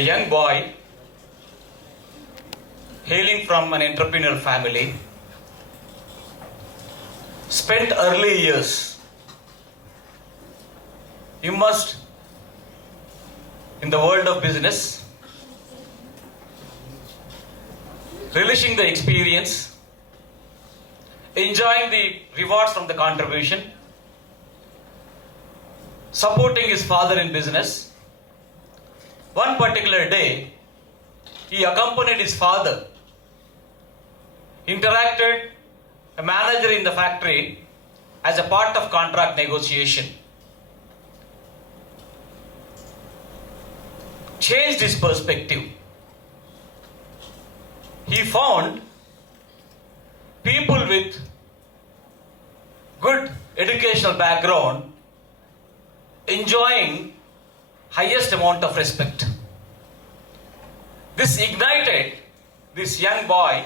a young boy hailing from an entrepreneurial family, spent early years immersed in the world of business, relishing the experience, enjoying the rewards from the contribution, supporting his father in business. One particular day, he accompanied his father, interacted a manager in the factory as a part of contract negotiation, changed his perspective. He found people with good educational background enjoying highest amount of respect. This ignited this young boy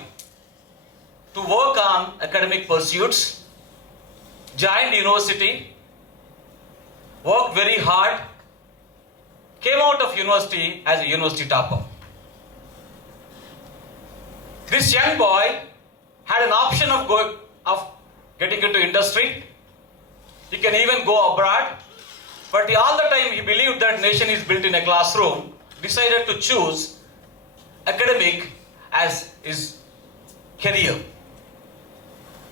to work on academic pursuits, joined university, worked very hard, came out of university as a university topper. This young boy had an option of getting into industry. He can even go abroad, but all the time he believed that nation is built in a classroom, decided to choose academic as his career.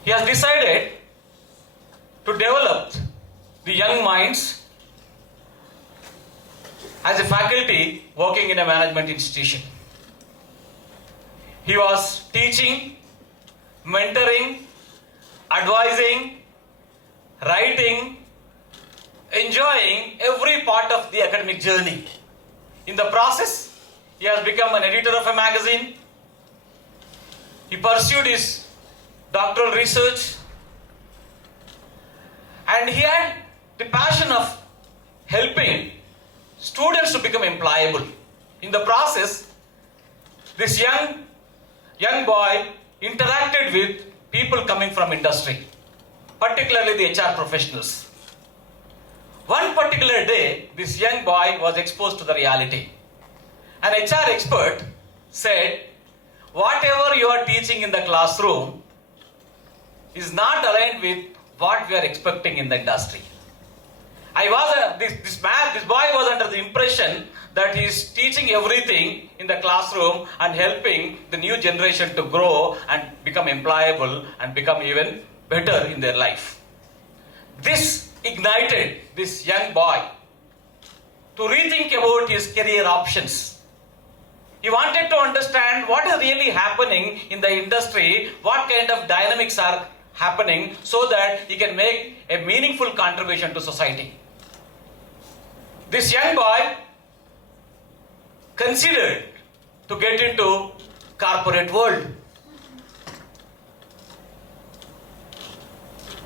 He has decided to develop the young minds as a faculty working in a management institution. He was teaching, mentoring, advising, writing, enjoying every part of the academic journey. In the process, he has become an editor of a magazine. He pursued his doctoral research, and he had the passion of helping students to become employable. In the process, this young boy interacted with people coming from industry, particularly the HR professionals. One particular day, this young boy was exposed to the reality. An HR expert said, whatever you are teaching in the classroom is not aligned with what we are expecting in the industry. This boy was under the impression that he is teaching everything in the classroom and helping the new generation to grow and become employable and become even better in their life. This ignited this young boy to rethink about his career options. He wanted to understand what is really happening in the industry, what kind of dynamics are happening, so that he can make a meaningful contribution to society. This young boy considered to get into corporate world.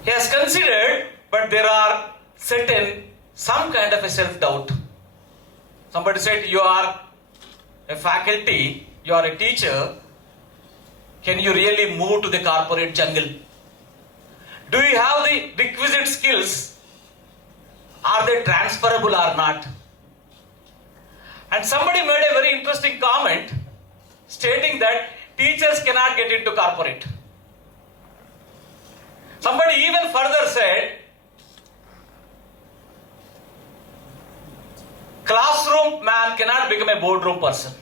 He has considered, but there are some kind of a self-doubt. Somebody said, you are a faculty, you are a teacher, can you really move to the corporate jungle? Do you have the requisite skills? Are they transferable or not? And somebody made a very interesting comment stating that teachers cannot get into corporate. Somebody even further said, classroom man cannot become a boardroom person.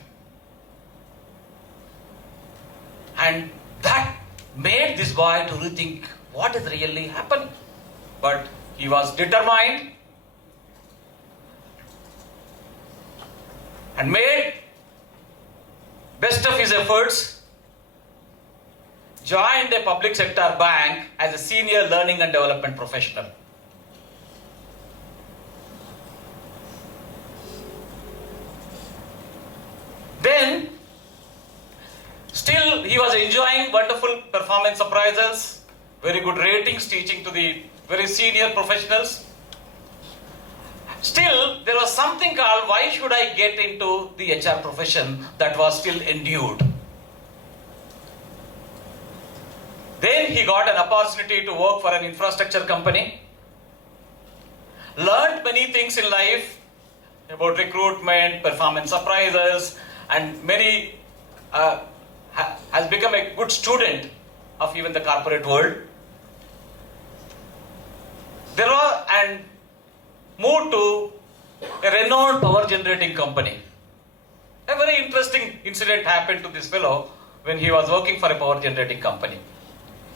And that made this boy to rethink what is really happening. But he was determined and made best of his efforts, joined a public sector bank as a senior learning and development professional. Then, still he was enjoying wonderful performance appraisals, very good ratings, teaching to the very senior professionals. Still, there was something called, why should I get into the HR profession, that was still endued. Then he got an opportunity to work for an infrastructure company, learned many things in life, about recruitment, performance appraisals, and many has become a good student of even the corporate world. There are and moved to a renowned power generating company. A very interesting incident happened to this fellow when he was working for a power generating company.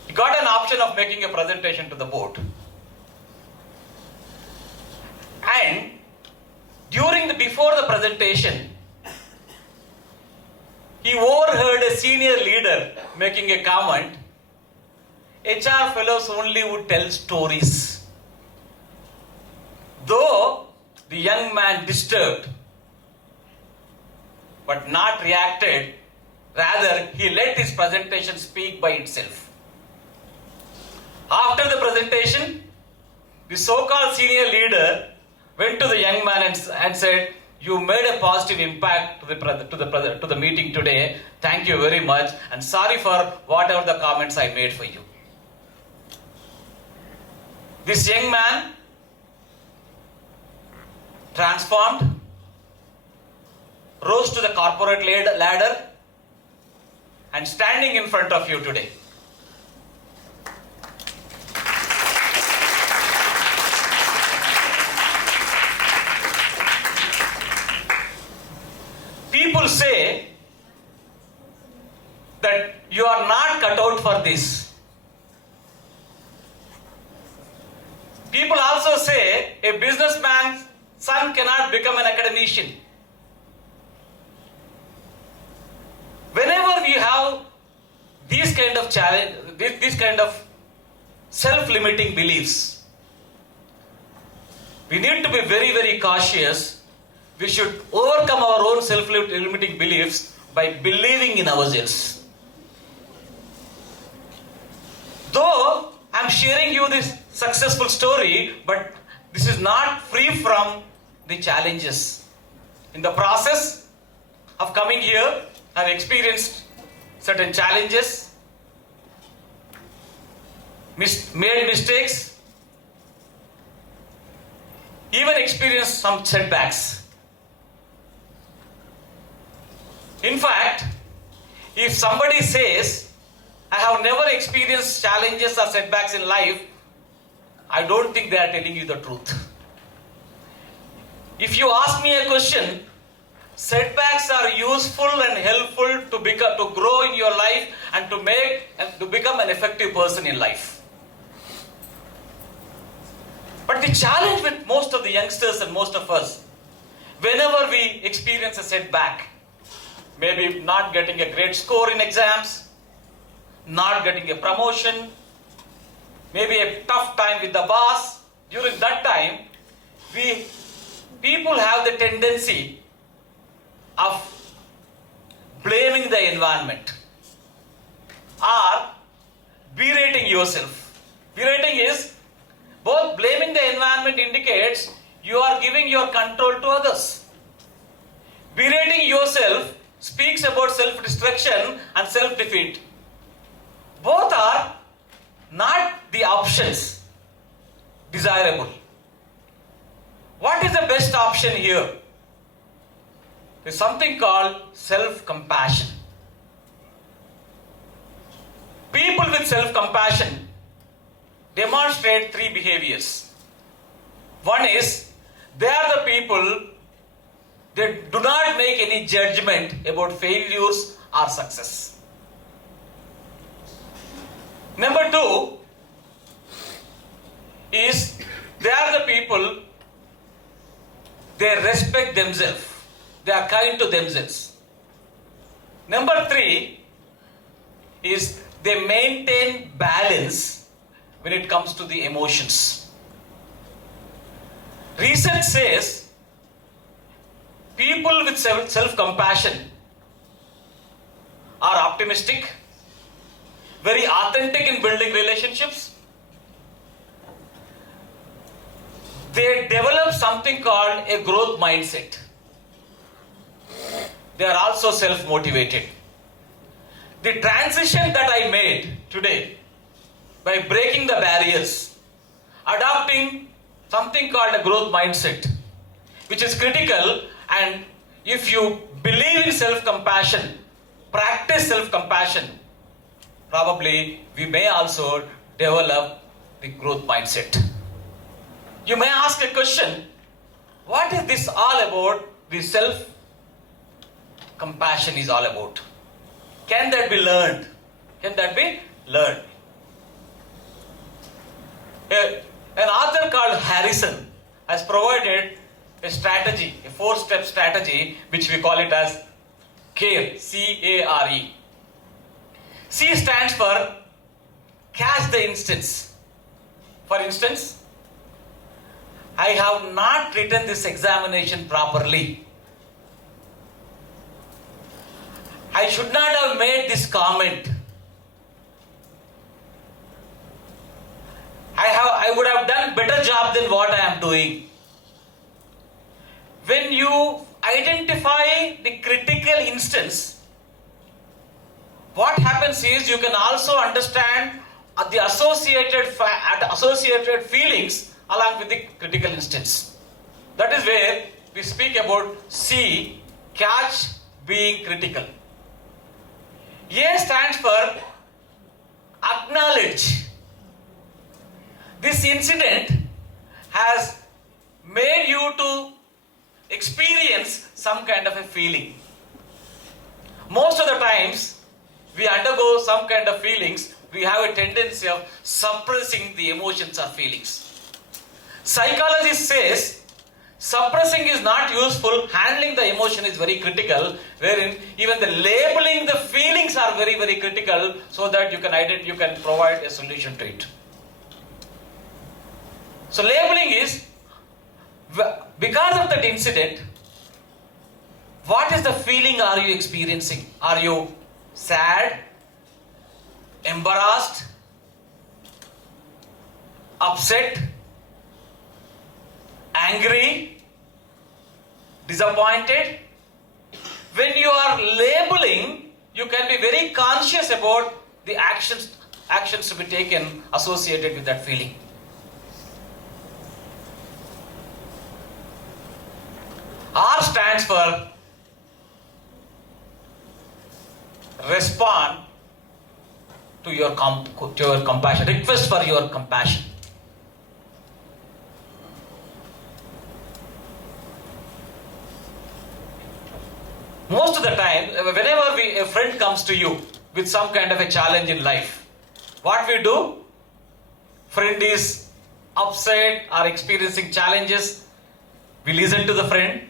He got an option of making a presentation to the board. And before the presentation, he overheard a senior leader making a comment. HR fellows only would tell stories. Though the young man disturbed, but not reacted, rather he let his presentation speak by itself. After the presentation, the so-called senior leader went to the young man and said, "You made a positive impact to the meeting today. Thank you very much, and sorry for whatever the comments I made for you." This young man transformed, rose to the corporate ladder, and standing in front of you today. People say that you are not cut out for this. People also say a businessman's son cannot become an academician. Whenever we have these kind of challenge, these kind of self-limiting beliefs, we need to be very, very cautious. We should overcome our own self-limiting beliefs by believing in ourselves. Though I'm sharing you this successful story, but this is not free from the challenges. In the process of coming here, I've experienced certain challenges, made mistakes, even experienced some setbacks. In fact, if somebody says, "I have never experienced challenges or setbacks in life," I don't think they are telling you the truth. If you ask me a question, setbacks are useful and helpful to grow in your life and to become an effective person in life. But the challenge with most of the youngsters and most of us, whenever we experience a setback, maybe not getting a great score in exams, not getting a promotion, maybe a tough time with the boss, during that time, people have the tendency of blaming the environment or berating yourself. Berating is, both blaming the environment indicates you are giving your control to others. Berating yourself speaks about self-destruction and self-defeat. Both are not the options desirable. What is the best option here? There is something called self-compassion. People with self-compassion demonstrate three behaviors. One is, they are the people, they do not make any judgment about failures or success. Number two is, they are the people, they respect themselves. They are kind to themselves. Number three is, they maintain balance when it comes to the emotions. Research says people with self-compassion are optimistic, very authentic in building relationships. They develop something called a growth mindset. They are also self-motivated. The transition that I made today, by breaking the barriers, adopting something called a growth mindset, which is critical, and if you believe in self-compassion, practice self-compassion, probably we may also develop the growth mindset. You may ask a question, what is this all about? The self-compassion is all about. Can that be learned? Can that be learned? An author called Harrison has provided a strategy, a 4-step strategy, which we call it as CARE, C-A-R-E. C stands for catch the instance. For instance, I have not written this examination properly. I should not have made this comment. I would have done better job than what I am doing. When you identify the critical instance, what happens is you can also understand the associated feelings along with the critical instance. That is where we speak about C, catch being critical. A stands for acknowledge. This incident has made you to experience some kind of a feeling. Most of the times, we undergo some kind of feelings, we have a tendency of suppressing the emotions or feelings. Psychology says suppressing is not useful, handling the emotion is very critical, wherein even the labeling the feelings are very, very critical, so that you can provide a solution to it. So labeling is, because of that incident, what is the feeling are you experiencing? Are you sad, embarrassed, upset, angry, disappointed? When you are labeling, you can be very conscious about the actions to be taken associated with that feeling. R stands for respond to your compassion, request for your compassion. Most of the time, whenever a friend comes to you with some kind of a challenge in life, what we do? Friend is upset or experiencing challenges, we listen to the friend,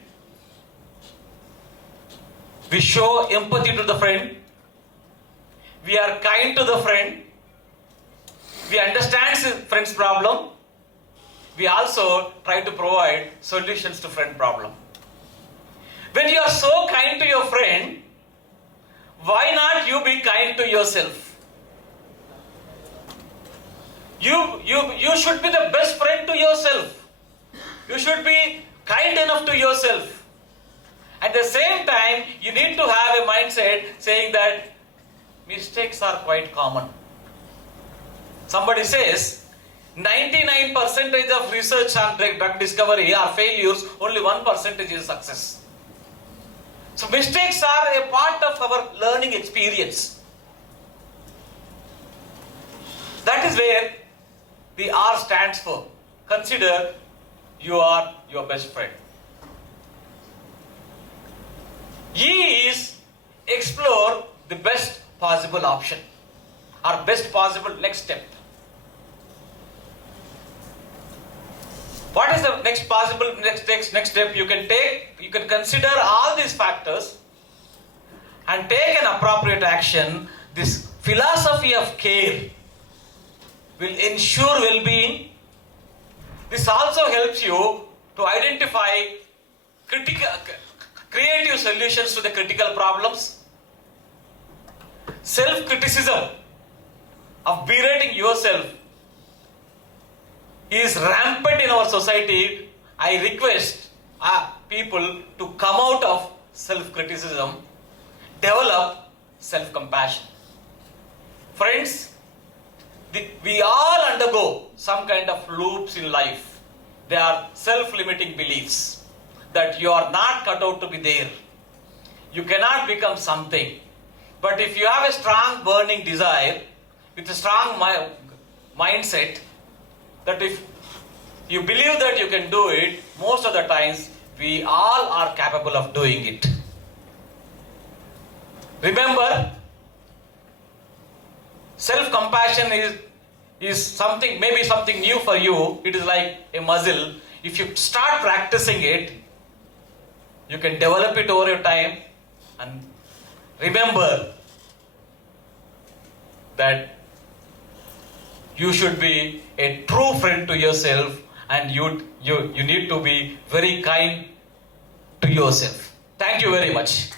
we show empathy to the friend, we are kind to the friend, we understand friend's problem, we also try to provide solutions to friend problem. When you are so kind to your friend, why not you be kind to yourself? You should be the best friend to yourself. You should be kind enough to yourself. At the same time, you need to have a mindset saying that mistakes are quite common. Somebody says 99% of research on drug discovery are failures, only 1% is success. So mistakes are a part of our learning experience. That is where the R stands for. Consider you are your best friend. E is explore the best possible option or best possible next step. What is the next step you can take? You can consider all these factors and take an appropriate action. This philosophy of care will ensure well-being. This also helps you to identify creative solutions to the critical problems. Self-criticism of berating yourself is rampant in our society. I request people to come out of self-criticism, develop self-compassion. Friends, we all undergo some kind of loops in life. They are self-limiting beliefs. that you are not cut out to be there. You cannot become something. But if you have a strong burning desire, with a strong mindset, that if you believe that you can do it, most of the times we all are capable of doing it. Remember, self-compassion is something, maybe something new for you. It is like a muscle. If you start practicing it, you can develop it over your time. And remember that you should be a true friend to yourself, and you need to be very kind to yourself. Thank you very much.